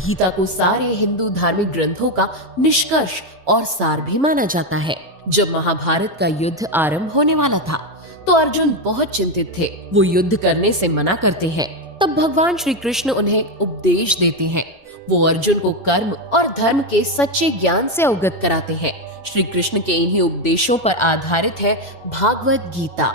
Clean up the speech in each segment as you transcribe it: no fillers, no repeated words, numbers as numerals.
गीता को सारे हिंदू धार्मिक ग्रंथों का निष्कर्ष और सार भी माना जाता है। जब महाभारत का युद्ध आरंभ होने वाला था तो अर्जुन बहुत चिंतित थे। वो युद्ध करने से मना करते हैं। तब भगवान श्री कृष्ण उन्हें उपदेश देते हैं। वो अर्जुन को कर्म और धर्म के सच्चे ज्ञान से अवगत कराते हैं। श्री कृष्ण के इन्हीं उपदेशों पर आधारित है भागवत गीता।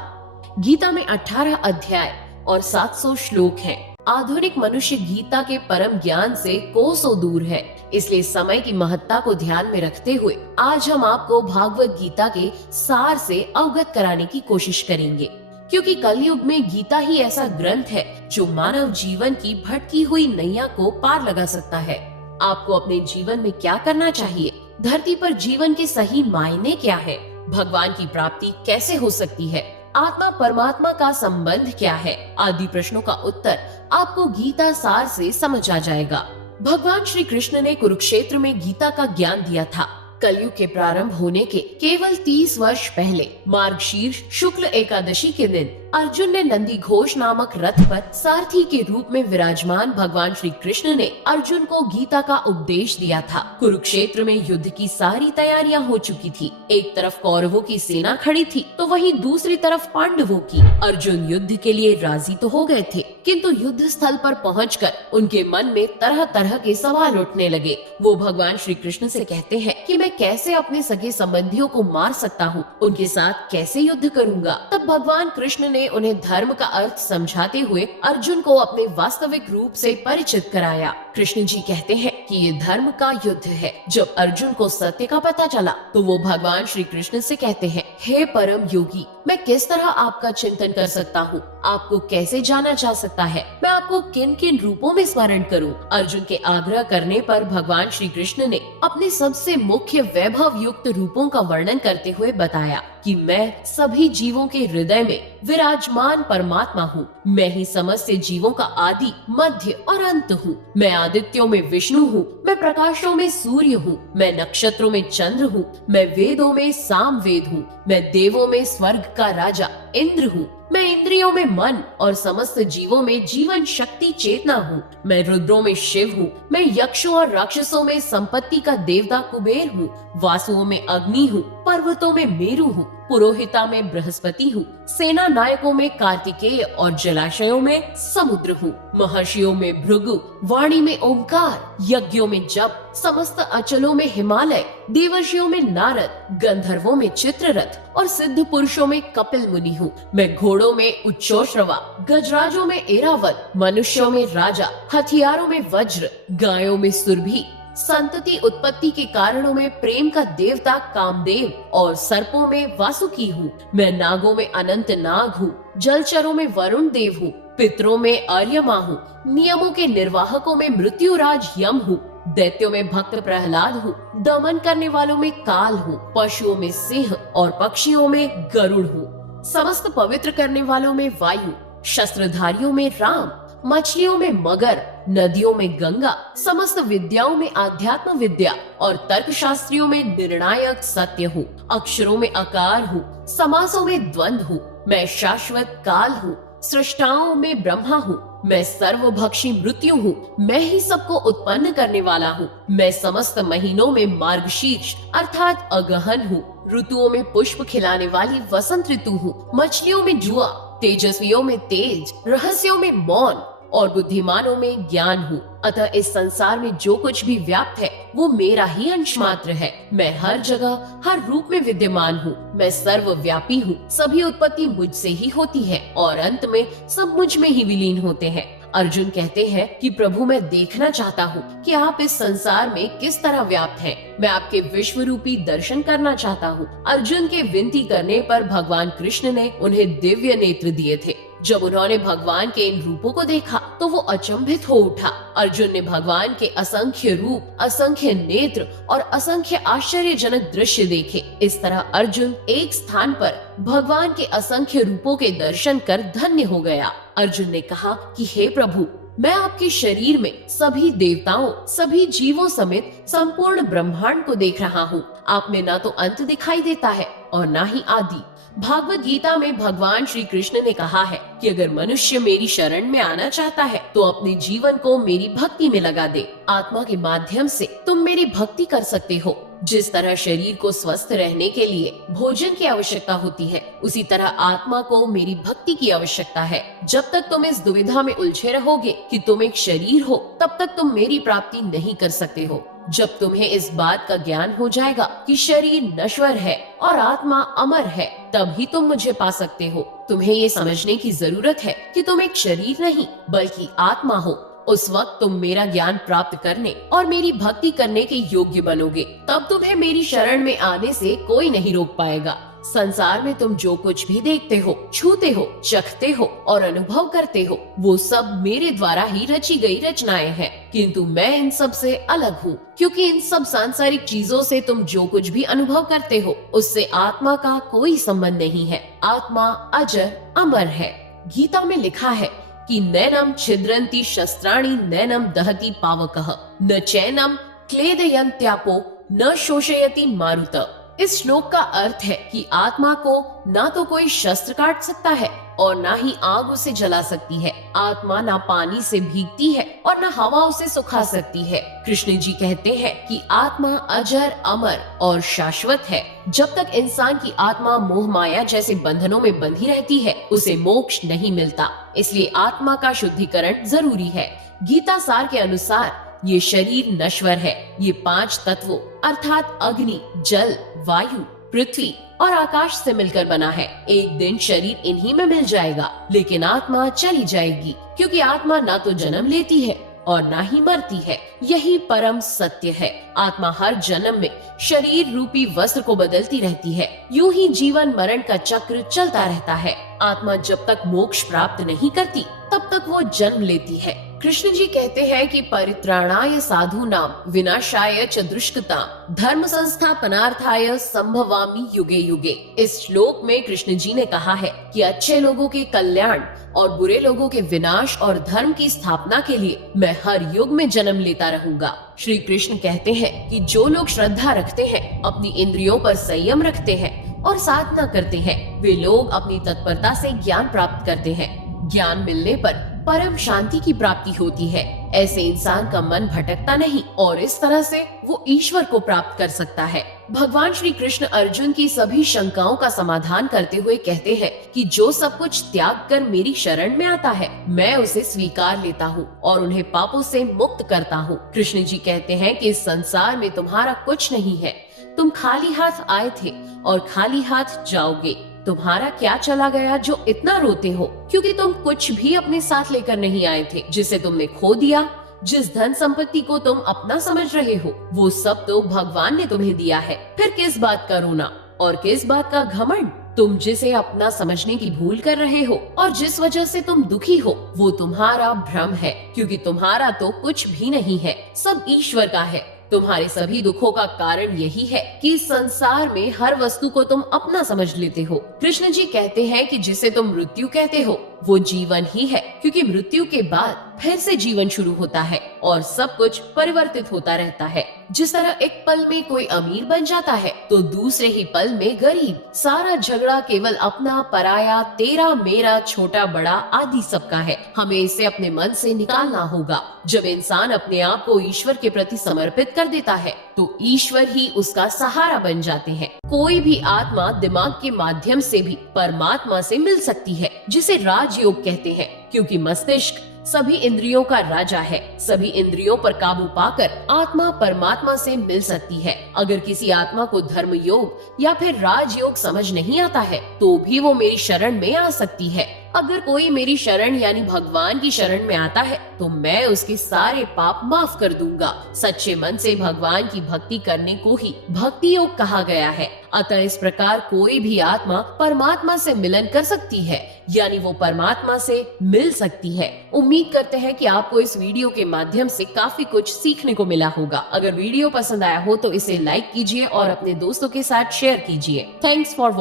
गीता में 18 अध्याय और 700 श्लोक हैं। आधुनिक मनुष्य गीता के परम ज्ञान से कोसों दूर है, इसलिए समय की महत्ता को ध्यान में रखते हुए आज हम आपको भागवत गीता के सार से अवगत कराने की कोशिश करेंगे, क्योंकि कलयुग में गीता ही ऐसा ग्रंथ है जो मानव जीवन की भटकी हुई नैया को पार लगा सकता है। आपको अपने जीवन में क्या करना चाहिए, धरती पर जीवन के सही मायने क्या है, भगवान की प्राप्ति कैसे हो सकती है, आत्मा परमात्मा का संबंध क्या है, आदि प्रश्नों का उत्तर आपको गीता सार से समझ आ जाएगा। भगवान श्री कृष्ण ने कुरुक्षेत्र में गीता का ज्ञान दिया था। कलयुग के प्रारंभ होने के केवल 30 वर्ष पहले मार्गशीर्ष शुक्ल एकादशी के दिन अर्जुन ने नंदी घोष नामक रथ पर सारथी के रूप में विराजमान भगवान श्री कृष्ण ने अर्जुन को गीता का उपदेश दिया था। कुरुक्षेत्र में युद्ध की सारी तैयारियां हो चुकी थी। एक तरफ कौरवों की सेना खड़ी थी तो वहीं दूसरी तरफ पांडवों की। अर्जुन युद्ध के लिए राजी तो हो गए थे, किंतु युद्ध स्थल पर पहुंचकर उनके मन में तरह तरह के सवाल उठने लगे। वो भगवान श्री कृष्ण से कहते हैं कि मैं कैसे अपने सगे संबंधियों को मार सकता हूँ, उनके साथ कैसे युद्ध करूंगा। तब भगवान कृष्ण ने उन्हें धर्म का अर्थ समझाते हुए अर्जुन को अपने वास्तविक रूप से परिचित कराया। कृष्ण जी कहते हैं कि ये धर्म का युद्ध है। जब अर्जुन को सत्य का पता चला तो वो भगवान श्री कृष्ण से कहते हैं, हे परम योगी, मैं किस तरह आपका चिंतन कर सकता हूँ, आपको कैसे जाना जा सकता है, मैं आपको किन किन रूपों में स्मरण करूँ। अर्जुन के आग्रह करने पर भगवान श्री कृष्ण ने अपने सबसे मुख्य वैभव युक्त रूपों का वर्णन करते हुए बताया कि मैं सभी जीवों के हृदय में विराजमान परमात्मा हूँ। मैं ही समस्त जीवों का आदि, मध्य और अंत हूँ। मैं आदित्यों में विष्णु हूँ, मैं प्रकाशों में सूर्य हूँ, मैं नक्षत्रों में चंद्र हूँ, मैं वेदों में सामवेद हूँ, मैं देवों में स्वर्ग का राजा इंद्र हूँ, मैं इंद्रियों में मन और समस्त जीवों में जीवन शक्ति चेतना हूँ, मैं रुद्रों में शिव हूँ, मैं यक्षों और राक्षसों में संपत्ति का देवता कुबेर हूँ, वासुओं में अग्नि हूँ, पर्वतों में मेरु हूँ, पुरोहिता में बृहस्पति हूँ, सेना नायकों में कार्तिकेय और जलाशयों में समुद्र हूँ, महर्षियों में भृगु, वाणी में ओंकार, यज्ञों में जप, समस्त अचलों में हिमालय, देवर्षियों में नारद, गंधर्वों में चित्ररथ और सिद्ध पुरुषों में कपिल मुनि हूँ। मैं घोड़ों में उच्चौश्रवा, गजराजों में एरावत, मनुष्यों में राजा, हथियारों में वज्र, गायों में सुरभि, संतति उत्पत्ति के कारणों में प्रेम का देवता कामदेव और सर्पों में वासुकी हूँ। मैं नागों में अनंत नाग हूँ, जलचरों में वरुण देव हूँ, पितरों में आर्यमा हूँ, नियमों के निर्वाहकों में मृत्युराज यम हूँ, दैत्यों में भक्त प्रहलाद हूँ, दमन करने वालों में काल हूँ, पशुओं में सिंह और पक्षियों में गरुड़ हूँ, समस्त पवित्र करने वालों में वायु, शस्त्रधारियों में राम, मछलियों में मगर, नदियों में गंगा, समस्त विद्याओं में आध्यात्म विद्या और तर्क शास्त्रियों में निर्णायक सत्य हूँ, अक्षरों में आकार हूँ, समासों में द्वंद हूँ, मैं शाश्वत काल हूँ, सृष्टाओं में ब्रह्मा हूँ, मैं सर्वभक्षी मृत्यु हूँ, मैं ही सबको उत्पन्न करने वाला हूँ, मैं समस्त महीनों में मार्गशीर्ष अर्थात अगहन हूँ, ऋतुओं में पुष्प खिलाने वाली वसंत ऋतु हूँ, मछलियों में जुआ, तेजस्वियों में तेज, रहस्यों में मौन और बुद्धिमानों में ज्ञान हूँ। अतः इस संसार में जो कुछ भी व्याप्त है वो मेरा ही अंश मात्र है। मैं हर जगह हर रूप में विद्यमान हूँ। मैं सर्वव्यापी हूँ। सभी उत्पत्ति मुझसे ही होती है और अंत में सब मुझ में ही विलीन होते हैं। अर्जुन कहते हैं कि प्रभु मैं देखना चाहता हूँ कि आप इस संसार में किस तरह व्याप्त हैं। मैं आपके विश्व रूपी दर्शन करना चाहता हूँ। अर्जुन के विनती करने पर भगवान कृष्ण ने उन्हें दिव्य नेत्र दिए थे। जब उन्होंने भगवान के इन रूपों को देखा तो वो अचंभित हो उठा। अर्जुन ने भगवान के असंख्य रूप, असंख्य नेत्र और असंख्य आश्चर्यजनक दृश्य देखे। इस तरह अर्जुन एक स्थान पर भगवान के असंख्य रूपों के दर्शन कर धन्य हो गया। अर्जुन ने कहा कि हे प्रभु, मैं आपके शरीर में सभी देवताओं, सभी जीवों समेत संपूर्ण ब्रह्मांड को देख रहा हूँ। आप में ना तो अंत दिखाई देता है और ना ही आदि। भागवत गीता में भगवान श्री कृष्ण ने कहा है कि अगर मनुष्य मेरी शरण में आना चाहता है तो अपने जीवन को मेरी भक्ति में लगा दे। आत्मा के माध्यम से तुम मेरी भक्ति कर सकते हो। जिस तरह शरीर को स्वस्थ रहने के लिए भोजन की आवश्यकता होती है, उसी तरह आत्मा को मेरी भक्ति की आवश्यकता है। जब तक तुम इस दुविधा में उलझे रहोगे कि तुम एक शरीर हो, तब तक तुम मेरी प्राप्ति नहीं कर सकते हो। जब तुम्हें इस बात का ज्ञान हो जाएगा कि शरीर नश्वर है और आत्मा अमर है, तभी तुम मुझे पा सकते हो। तुम्हें ये समझने की जरूरत है कि तुम एक शरीर नहीं बल्कि आत्मा हो। उस वक्त तुम मेरा ज्ञान प्राप्त करने और मेरी भक्ति करने के योग्य बनोगे। तब तुम्हें मेरी शरण में आने से कोई नहीं रोक पाएगा। संसार में तुम जो कुछ भी देखते हो, छूते हो, चखते हो और अनुभव करते हो, वो सब मेरे द्वारा ही रची गई रचनाएं हैं। किंतु मैं इन सब से अलग हूँ, क्योंकि इन सब सांसारिक चीजों से तुम जो कुछ भी अनुभव करते हो, उससे आत्मा का कोई संबंध नहीं है। आत्मा अजर अमर है। गीता में लिखा है कि नैनम छिद्रन्ति शस्त्राणि नैनम दहति पावकः न चैनम क्लेदयन्त्यापो न शोषयति मारुत। इस श्लोक का अर्थ है कि आत्मा को ना तो कोई शस्त्र काट सकता है और ना ही आग उसे जला सकती है। आत्मा ना पानी से भीगती है और ना हवा उसे सुखा सकती है। कृष्ण जी कहते हैं कि आत्मा अजर अमर और शाश्वत है। जब तक इंसान की आत्मा मोह माया जैसे बंधनों में बंधी रहती है, उसे मोक्ष नहीं मिलता। इसलिए आत्मा का शुद्धिकरण जरूरी है। गीता सार के अनुसार ये शरीर नश्वर है। ये 5 तत्वों अर्थात अग्नि, जल, वायु, पृथ्वी और आकाश से मिलकर बना है। एक दिन शरीर इन्हीं में मिल जाएगा, लेकिन आत्मा चली जाएगी, क्योंकि आत्मा ना तो जन्म लेती है और ना ही मरती है। यही परम सत्य है। आत्मा हर जन्म में शरीर रूपी वस्त्र को बदलती रहती है। यूं ही जीवन मरण का चक्र चलता रहता है। आत्मा जब तक मोक्ष प्राप्त नहीं करती, तब तक वो जन्म लेती है। कृष्ण जी कहते हैं कि परित्राणाय साधूनां विनाशाय च दुष्कृतां धर्म संस्थापनार्थाय संभवामि युगे युगे। इस श्लोक में कृष्ण जी ने कहा है कि अच्छे लोगों के कल्याण और बुरे लोगों के विनाश और धर्म की स्थापना के लिए मैं हर युग में जन्म लेता रहूंगा। श्री कृष्ण कहते हैं कि जो लोग श्रद्धा रखते हैं, अपनी इंद्रियों पर संयम रखते हैं और साधना करते हैं, वे लोग अपनी तत्परता से ज्ञान प्राप्त करते हैं। ज्ञान मिलने पर परम शांति की प्राप्ति होती है। ऐसे इंसान का मन भटकता नहीं और इस तरह से वो ईश्वर को प्राप्त कर सकता है। भगवान श्री कृष्ण अर्जुन की सभी शंकाओं का समाधान करते हुए कहते हैं कि जो सब कुछ त्याग कर मेरी शरण में आता है, मैं उसे स्वीकार लेता हूँ और उन्हें पापों से मुक्त करता हूँ। कृष्ण जी कहते हैं कि इस संसार में तुम्हारा कुछ नहीं है। तुम खाली हाथ आए थे और खाली हाथ जाओगे। तुम्हारा क्या चला गया जो इतना रोते हो? क्योंकि तुम कुछ भी अपने साथ लेकर नहीं आए थे, जिसे तुमने खो दिया। जिस धन संपत्ति को तुम अपना समझ रहे हो, वो सब तो भगवान ने तुम्हें दिया है। फिर किस बात का रोना और किस बात का घमंड? तुम जिसे अपना समझने की भूल कर रहे हो और जिस वजह से तुम दुखी हो, वो तुम्हारा भ्रम है, क्योंकि तुम्हारा तो कुछ भी नहीं है, सब ईश्वर का है। तुम्हारे सभी दुखों का कारण यही है कि इस संसार में हर वस्तु को तुम अपना समझ लेते हो। कृष्ण जी कहते हैं कि जिसे तुम मृत्यु कहते हो, वो जीवन ही है, क्योंकि मृत्यु के बाद फिर से जीवन शुरू होता है और सब कुछ परिवर्तित होता रहता है। जिस तरह एक पल में कोई अमीर बन जाता है, तो दूसरे ही पल में गरीब। सारा झगड़ा केवल अपना पराया, तेरा मेरा, छोटा बड़ा आदि सबका है। हमें इसे अपने मन से निकालना होगा। जब इंसान अपने आप को ईश्वर के प्रति समर्पित कर देता है, तो ईश्वर ही उसका सहारा बन जाते हैं। कोई भी आत्मा दिमाग के माध्यम से भी परमात्मा से मिल सकती है, जिसे राजयोग कहते हैं, क्योंकि मस्तिष्क सभी इंद्रियों का राजा है। सभी इंद्रियों पर काबू पाकर आत्मा परमात्मा से मिल सकती है। अगर किसी आत्मा को धर्म योग या फिर राजयोग समझ नहीं आता है, तो भी वो मेरी शरण में आ सकती है। अगर कोई मेरी शरण यानी भगवान की शरण में आता है, तो मैं उसके सारे पाप माफ कर दूंगा। सच्चे मन से भगवान की भक्ति करने को ही भक्ति योग कहा गया है। अतः इस प्रकार कोई भी आत्मा परमात्मा से मिलन कर सकती है, यानी वो परमात्मा से मिल सकती है। उम्मीद करते हैं कि आपको इस वीडियो के माध्यम से काफी कुछ सीखने को मिला होगा। अगर वीडियो पसंद आया हो तो इसे लाइक कीजिए और अपने दोस्तों के साथ शेयर कीजिए। Thanks for